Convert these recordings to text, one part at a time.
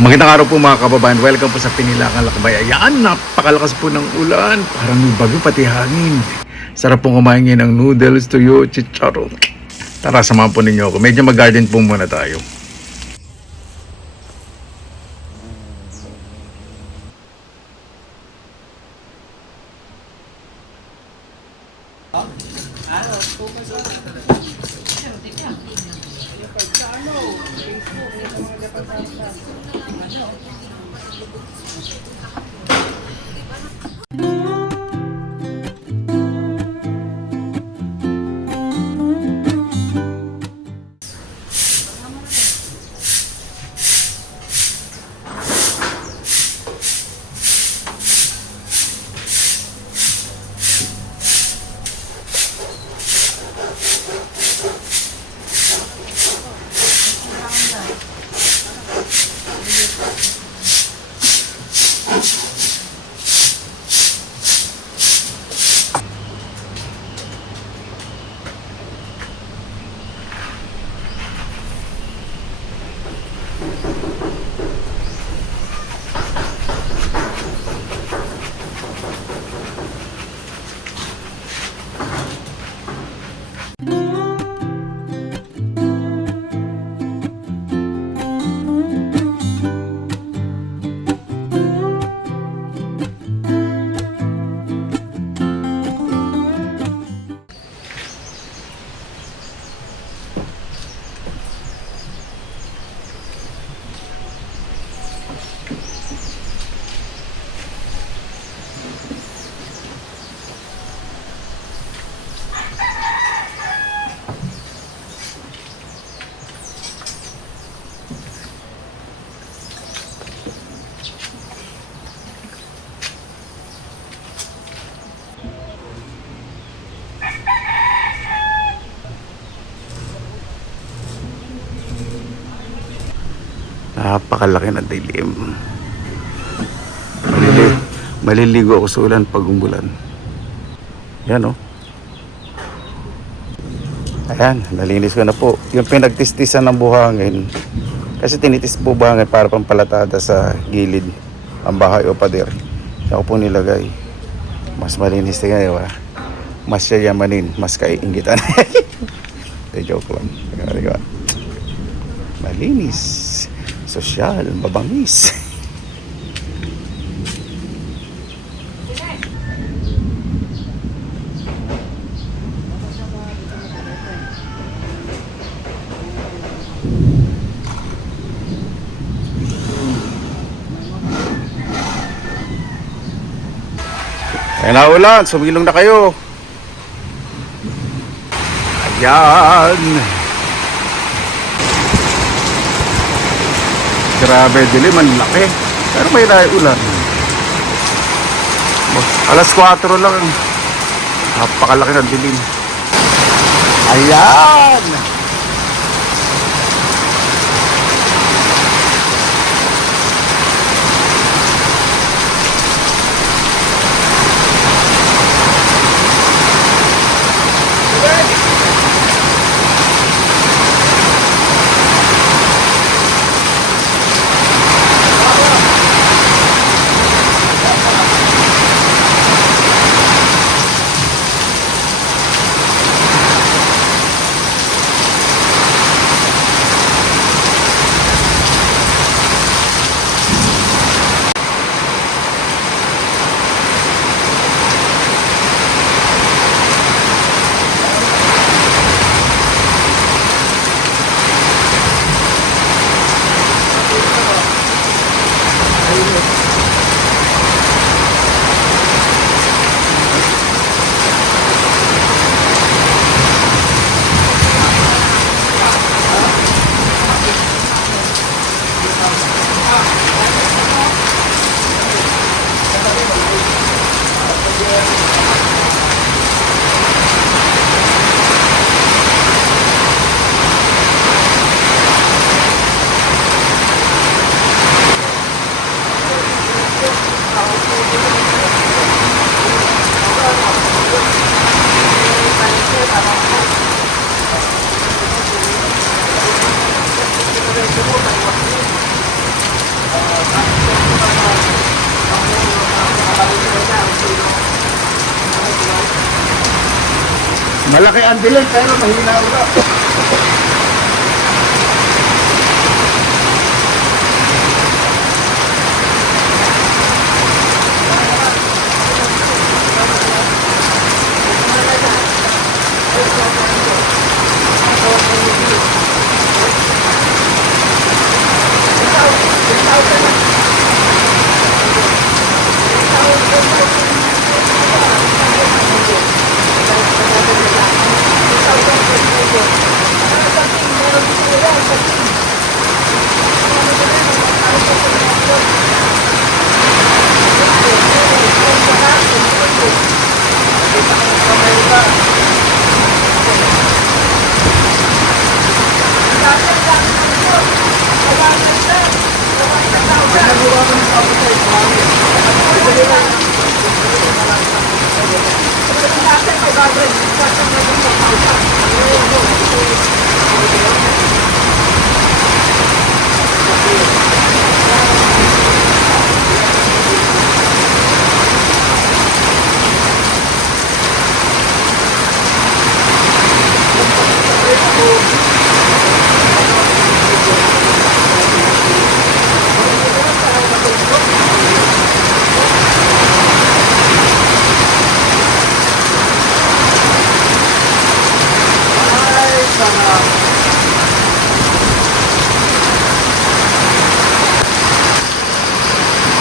Magandang araw po mga kababayan. Welcome po sa Pinilakan Lakbay. Ayan, napakalakas po ng ulan. Parang may bagyo pati hangin. Sarap pong kumain ngayon ng noodles, tuyo, chicharon. Tara, samahan po ninyo ako. Medyo mag-garden po muna tayo. Napakalaki ng dilim. Maliligo ako sa ulan pag umulan. Yan, oh. Ayan, nalinis ko na po. Yung pinagtistisan ng buhangin. Kasi tinitis po buhangin para pampalatada sa gilid. Ang bahay o pader. Kaya ko po nilagay. Mas malinis na ngayon, ah. Mas yayamanin, mas kaiingitan. Joke lang. Malinis. Sosyal, mabangis. Ayan na ulan, sumilong na kayo. Ayan. Grabe, dilim, ang laki. Pero may ulan. Alas 4 lang. Napakalaki ng dilim. Ayan! Malaki ang dilim pero mahina ulo.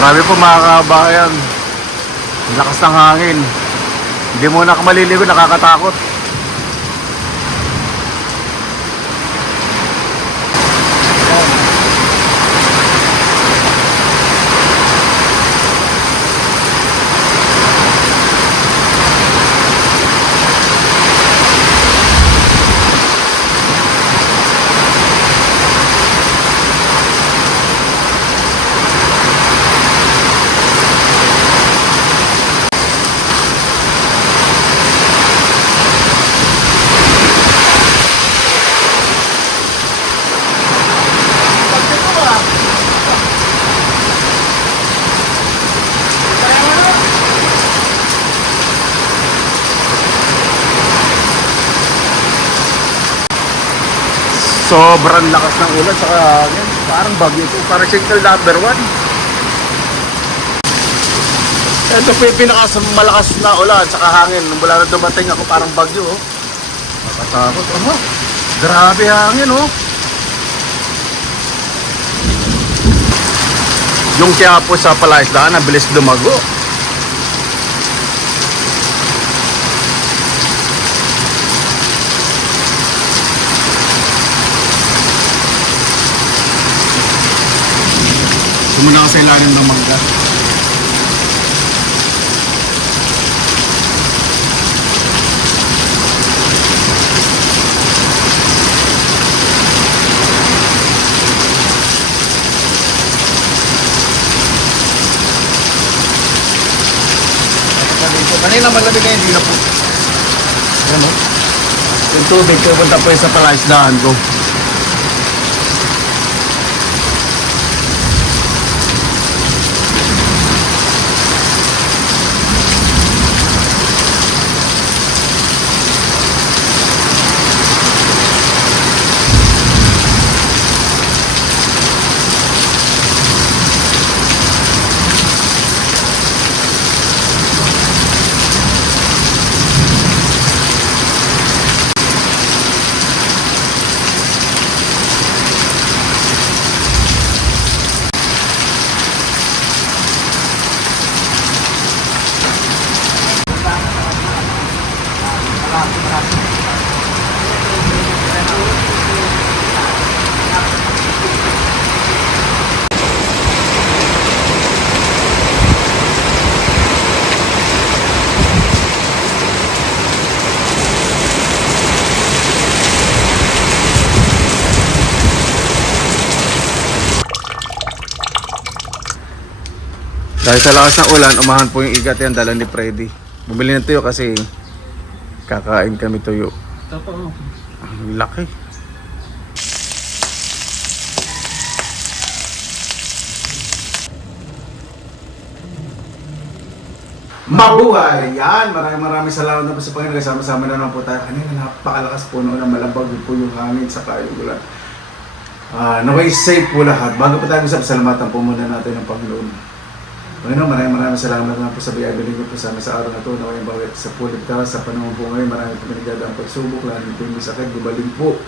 Grabe po mga kabayan. Ang lakas ng hangin. Hindi mo na maliligo, nakakatakot. Sobrang lakas ng ulan sa hangin. Parang bagyo ito. Parang signal number 1. Ito po yung pinakamalakas na ulan sa hangin. Mula na dumating ako parang bagyo. Oh. Nakatakot. Oh, grabe hangin. Oh. Yung Quiapo sa Palaisdaan, ang bilis lumago. Muna ka sa ilalim ng mangga. Kanina malamig na hindi na po. Ayan o. Yung tubig, pupunta po yung sa Palaisdaan ko. Dahil sa lakas ng ulan, umahan po yung igat yan, dala ni Freddy. Bumili ng tuyo kasi kakain kami tuyo. Totoo. Ang laki. mabuhay! Yan! Maraming salamat na po sa Panginoon. Kasama-sama na lang po tayo. Kanina napakalakas po noon ang malabag po yung hangin sa yung ulan. Naway safe po lahat. Bago po tayo salamatan po muna natin ng Panginoon. Panginoon, maraming salamat na po sa biyaya ko po sa araw na ito. Naway bawat sa pulit ka sa panahon po ngayon. Maraming po nagdadang pagsubok. Lalo po yung sakit. Gubaling po.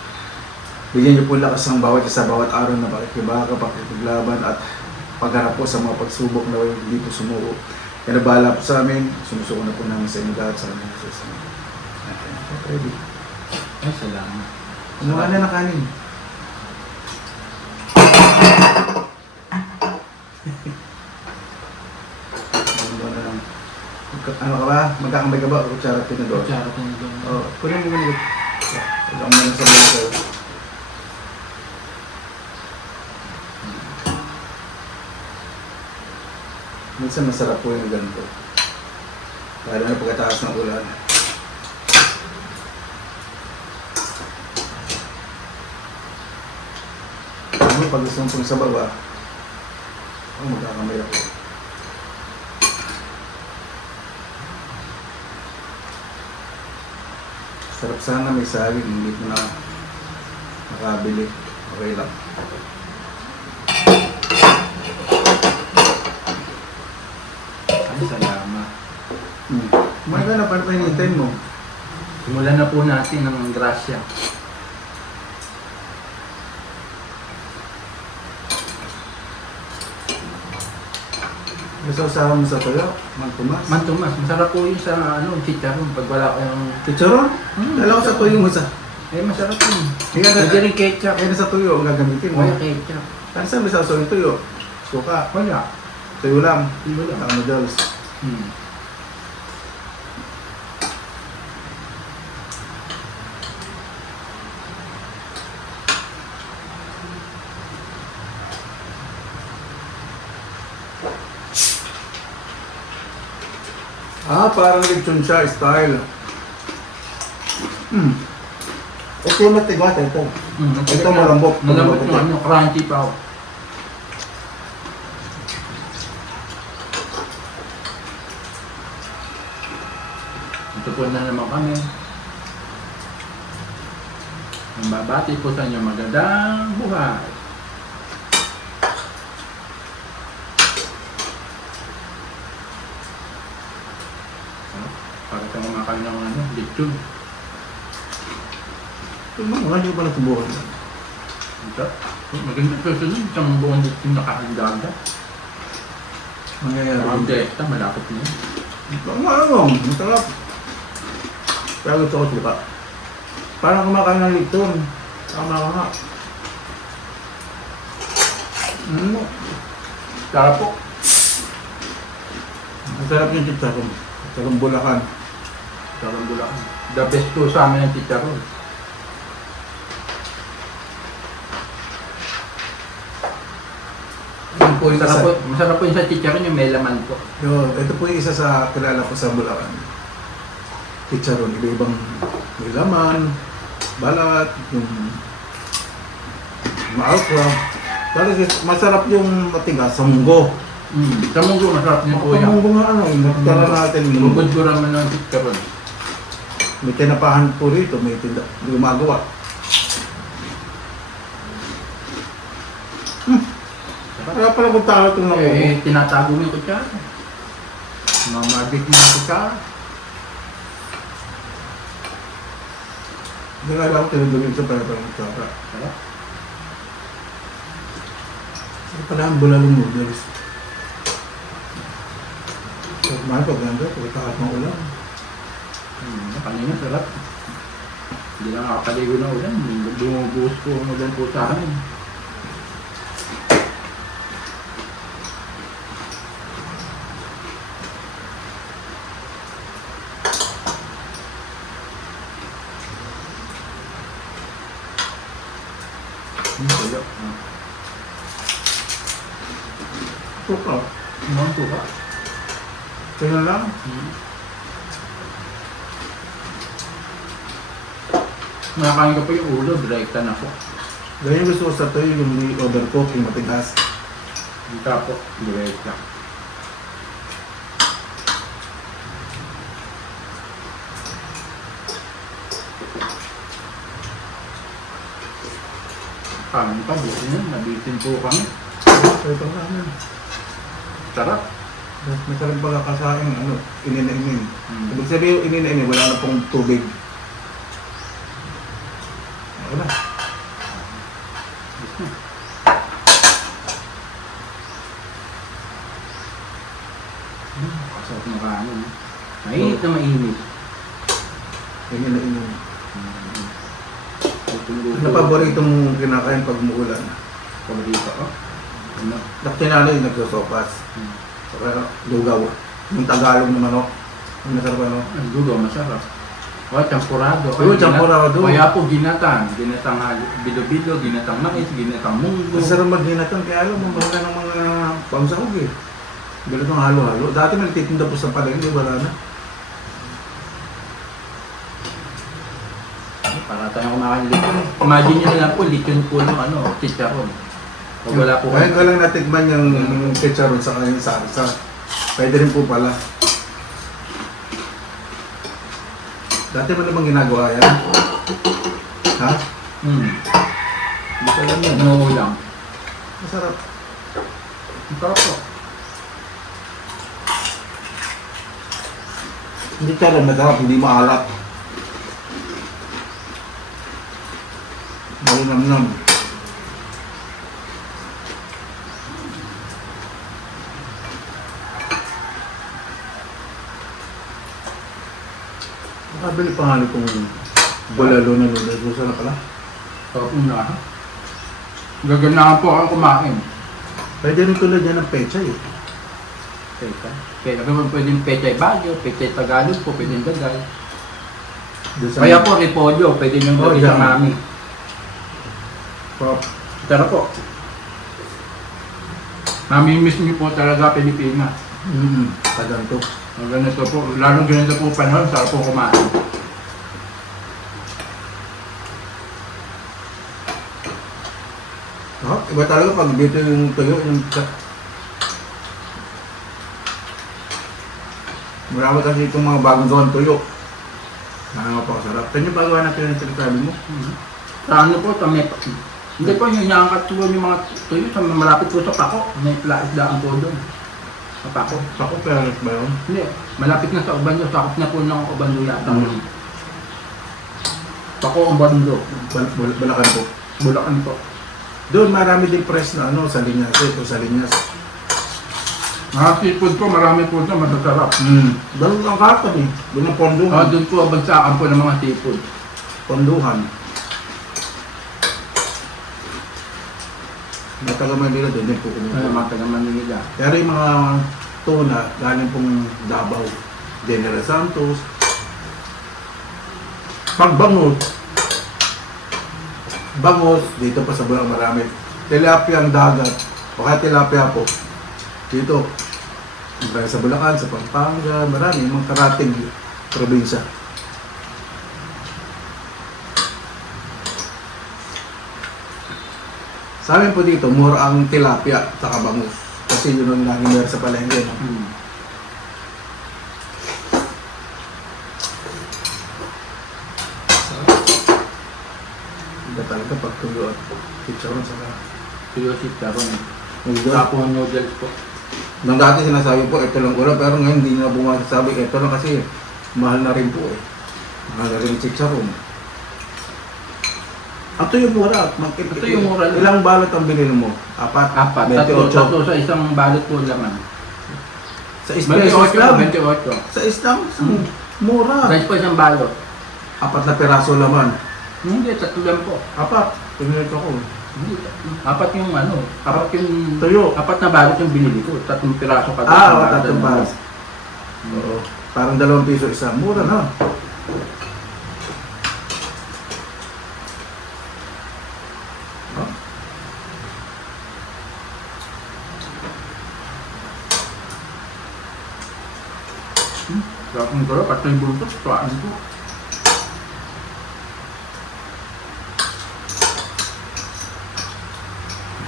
Bigyan niyo po lakas ng bawat isa, bawat araw na pakikibaka, pakikiglaban at pagharap po sa mga pagsubok na hindi po sumuko. Kaya bahala po sa amin, sumusuko na po namin sa inyo lahat sa amin. Ready? Ay, salamat. Kumuha na ng kanin. Ano ka ba? Magkakamay ka ba? Kutsara tinador? Kutsara tinador. Oo. Kunin mo ganito. Pagkakamay na sa mga kayo. Minsan masarap po yung ganito. Lalo na pagkataas ng ulan. Ano pag gusto mong sa baba, magkakamay ako. Sarap sana may saging, hindi ko na makabili. Okay lang. Ay, salamat. Kumain ka na, paano pa hinihintay mo? Simulan na po natin ng grasya. Gusto usahan mo sa tuyo? Mantumas? Mantumas, masarap po yung sa chicharon pag wala kayong... Chicharon? Dala ko sa tuyo mo sa... Eh, masarap yun. Kaya Pwede rin ketchup. Kaya sa tuyo ang gagamitin mo. Wala ketchup. Ano sabi sa usahan ng tuyo? Suka. Wala. Tuyo lang. Tuyo lang. Saka noodles. Parang lechon siya, style. Ito yung matigas, ito. Ito malambot. Malambot yung crunchy pa ako. Ito po na naman kami. Ang babati po sa inyo magandang buhay. Para sa mga kanyang lechon. Ito mga hindi ko pa natubuhan. Ito. Maganda po sa inyo. Isang buong lechon nakahandaga. Mangyayari. Ang dekta, malapit na yun. Masarap. Kaya gusto ko sila. Parang kumakain ng lechon. Tama ka nga. Sarap po. Ang sarap yung chicharon. Chicharon Bulacan. Sarap Bulacan. The best po sa amin ang chicharon. Masarap po yung sa chicharon yung may laman po. Ito po yung isa sa kilala ko sa Bulacan. Chicharon. Iba-ibang may laman, balat, yung maakwa. Masarap yung matigas sa munggo. Sa munggo masarap niyo po yan. Sa munggo nga tara natin. Bubod ko naman ng chicharon. May tinapahan po rito, may gumagawa. Kaya pala kung talo itong nakuha. Tinatago mo yung kutsara. Mamagit mo yung kutsara. Hindi nga lang tinadulin ito para parang kutsara. Ito pala ang bulalong noodles. So, kumain pag ganda, pagkakaat ng ulam. Kanina sarap. Hindi lang nakakaligo na ulan. Bumubuhos po mo dyan po sa amin. Tuyo. Suka. Ang tuka. Kaya lang. Nakakain ko po yung ulo, direkta na po. Ganyan gusto ko sa ito yung overcook, yung matigas. Hindi ka po, direkta. Kanin pa, buti na. Nabitin po kami. Ito na namin. Sarap. Masarap baga kasain, ano, ininainin. Hmm. Ibig sabihin yung ininainin, wala na pong tubig. Wala. Kasarap na kanin. Mainit na mainit. Ininainin. Lutong-luto. Ano paborito mong kinakain pag umuulan? Paborito ko? Ano? Daktinalo yung nagsosopas. Hmm. Saka lugaw. Yung Tagalog na manok. Ang masarap ano? Ang dugo, masarap. O, champurado. Oo, champurado. Kaya po ginatang. Ginatang bilo-bilo, ginatang mais, ginatang munggo. Masarap maghinatang kaya alam mo, mahal ng mga pangsahog eh. Ganitong halo-halo. Dati nagtitinda po sa palengke, wala na. Para tayong kumakain lechon. Imagine nyo na lang po, lechon po ng ano, chicharon. Pag wala po Ngayon ko lang natikman yung chicharon sa kanyang sarsa. Pwede rin po pala. Dati mo namang ginagawa yan? Ha? Masarap yan. Nuulang. Masarap. Masarap po. Hindi ka lang masarap, hindi maalat. Malinamnam. Nakabili pa nga nitong bulalo na noodles. Gusto na pala. Sarap na ha. Gaganahan po ako kumain. Pwede rin tulad yan ng pechay eh. Teka. Kaya naman pwedeng pechay Baguio, pechay Tagalog po, pwedeng Dagay. Doon sa- Kaya po repolyo, pwede nyo Oh, gawin sa yan. mami. Pop. Sarap po. Nami-miss nyo po talaga Pilipinas. Tagang to. Ang ganito po, lalong ganito po panahon, sarap po kumain. Oh, iba talaga pag dito yung tuyo, yung... Marami kasi itong mga bagong gawang tuyo. Nakakapakasarap. Saan yung bagawa natin yung sinasabi mo? Sa ano po, sa may... Hindi po, yung inaangkat po yung mga tuyo sa malapit po sa pako. May isdaan po doon. Sa pako. Sako, pero ba yun? Hindi, malapit na sa Ubando, sakop na po ng Ubando yata. Pako Ubando, Balakan po. Bulacan po. Doon marami din press na ano, sa linyas. Ito sa linyas. Mga seafood po, marami po ito, masasarap. Doon ang karton eh. Doon ang ponduhan. Doon po, bagsakan po ng mga seafood. Ponduhan. Mataga Manila doon din po Ay, kumuha. mga taga Manila. Pero yung mga tuna, galing pong Davao. General Santos. Pagbangot. Bangot, dito pa sa Bulang marami. Tilapia ang dagat. O kaya tilapia po. Dito. Marami sa Bulacan, sa Pampanga, marami. Mga karating probinsya. Sa amin po dito, mura ang tilapia sa bangus. Kasi yun ang laging meron sa palengke. No? Iba talaga pag tuyo at chicharon sa Curiosity taron. medyo. Tapo noodles po. Nang dati sinasabi po, ito lang ulam, pero ngayon hindi na bumasasabi, ito lang kasi mahal na rin po eh. Mahal na rin yung chicharon. Ang tuyo mura. Tuyo mura lang. Ilang balot ang binili mo? Apat? Apat, 28. tatlo sa isang balot po laman. Sa pesos 28 lang. 28. Sa isang mura. Price po isang balot. Apat na piraso laman. Hindi, tatlo lang po. Apat. Pinili ko. Hindi, apat yung ano, apat yung Tuyo. apat na balot yung binili ko. 3 piraso kada. Oo, tatlong paras. Oo. Parang 2 piso isa. Mura na. Huh? Sarap ng garo, pati yung bulto, tuwaan ko.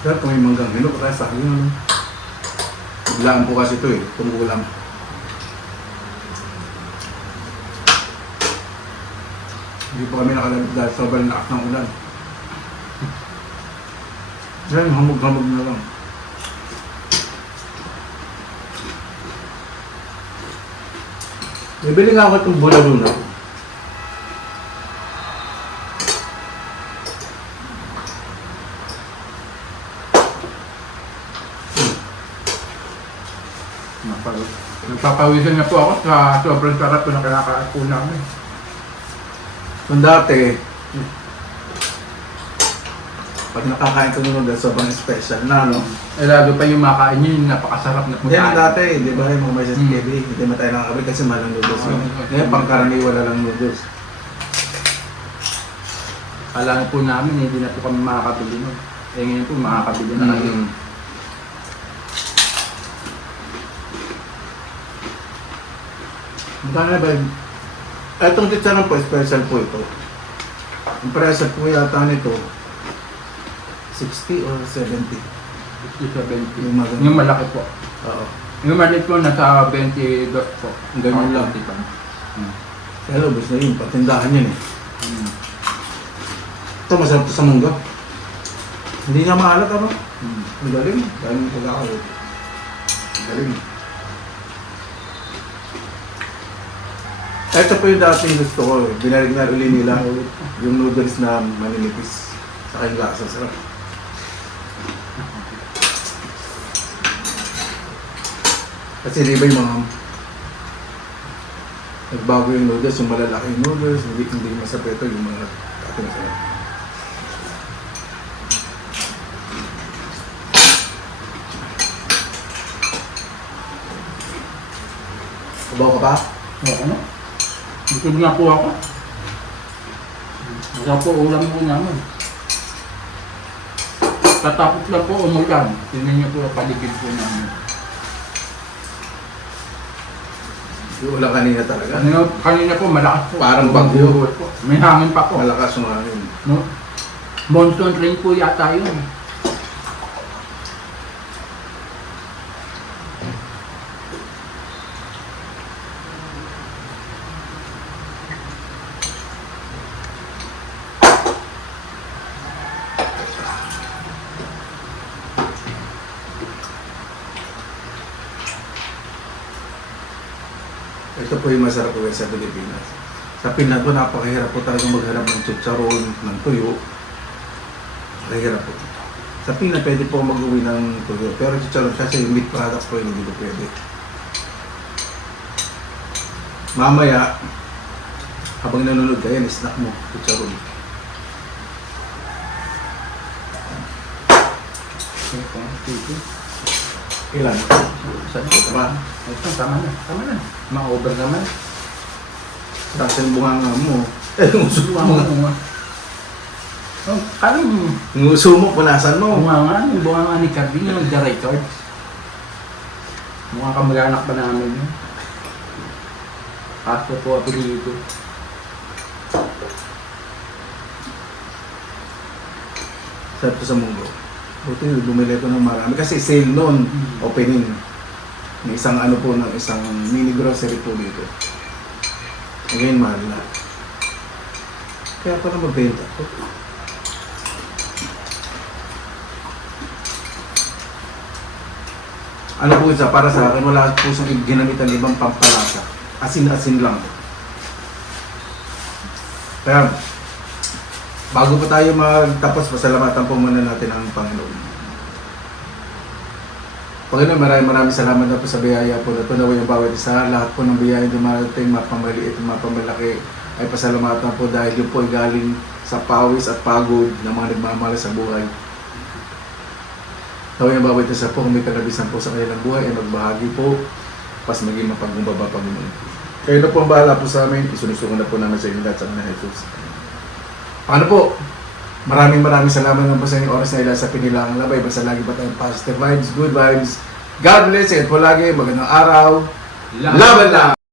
Sir, kung may manggang hinog, kaya sa akin ano. Biglaan po kasi ito eh, tumulang. Hindi po kami nakalabit dahil sobrang lakas ng ulan. Yan, hamog-hamog na lang. Bibili nga ako itong bulaluna. Nagpapawisan na po ako sa sobrang sarap po na kinakain po namin. Kung dati, pag nakakain ko nung noodles, sobrang special na, no? Eh, lalo pa yung makain nyo, yung napakasarap na po. Hindi na dati, di ba, yung mga may sa TV, hindi mo tayo nakakabili kasi mahal ang noodles. Oo. Ngayon, pangkaraniwan na lang noodles. Kala po namin, hindi na po kami makakabili nun. Eh ngayon po, makakabili na kayo. Magkano na ba yun? Etong chicharon po, special po ito. Ang presyo po yata nito, 60 or 70. 70. Yung maganda. Yung malaki po. Oo. Yung maliit po, nasa 22 po. Ganun lang. Diba? Pero ubus na yun, patindahan yan eh. Hmm. Ito, masarap to sa munggo. Hindi nga maalat ano? Hmm. Ang galing. Galing ko ako. Ang galing. Ito po yung dating gusto ko. Binalik na uli nila yung noodles na maninipis. Sa kayong lasa. Sarap. Kasi di ba yung mga nagbago yung noodles, yung malalaking noodles, hindi masarap ito yung mga dating masarap. Sabaw ka pa? Oo, ano? Busog na po ako. Masarap po ulam po namin. Tatapos lang po umulan. Tingnan niyo po ang paligid po namin. Yung ulang kanina talaga. Kanina po malakas po. Parang bagyo. Po. May hangin pa po. Malakas yung hangin. No? Monsoon rain po yata yun. Ito po yung masarap po sa Pilipinas. Sa Pinas po, napakahirap po talaga maghanap ng chicharon, ng tuyo. Nakahirap po. Sa Pinas, pwede po mag-uwi ng tuyo. Pero chicharon kasi yung meat products po yun, hindi po pwede. Mamaya, habang nanonood kayo, snack mo, chicharon. Ilan? Saan? Tama. Ito, tama na. Tama na. Ma-over naman. Tapos yung bunganga mo. Yung uso mo. Oh, parang Yung uso mo, punasan mo. yung bunganga ni Carvin, yung The Records. Mukhang kamag-anak pa namin yun. Asko po ako dito. Sarap to sa munggo. Buti yun, bumili ko ng marami. Kasi sale noon, opening. May isang ano po, ng isang mini grocery po dito. Ngayon, mahal na. Kaya pala magbenta po. Ano po isa, para sa akin, wala po siyang ginamitan ibang pampalasa. Asin-asin lang. Kaya, bago pa tayo magtapos, pasalamatan po muna natin ang Panginoon. Panginoon, maraming salamat na po sa biyaya po na ito. Naway yung bawat isa, lahat po ng biyaya dumarating, mapamaliit, mapamalaki, ay pasalamatan po dahil yun po ay galing sa pawis at pagod ng mga nagmamahal sa buhay. Naway yung bawat isa po, kung may kalabisan po sa kanilang buhay, ay magbahagi po, pas maging mapagumbaba Panginoon. Kayo na po ang bahala po sa amin, isunusunod na po namin sa inyo lahat sa mga Jesus. Ano po? Maraming salamat naman po sa inyong oras na ilan sa Pinilangang Labay. Basta lagi pa tayong positive vibes, good vibes. God bless you. Po lagi, magandang araw. Laban lang!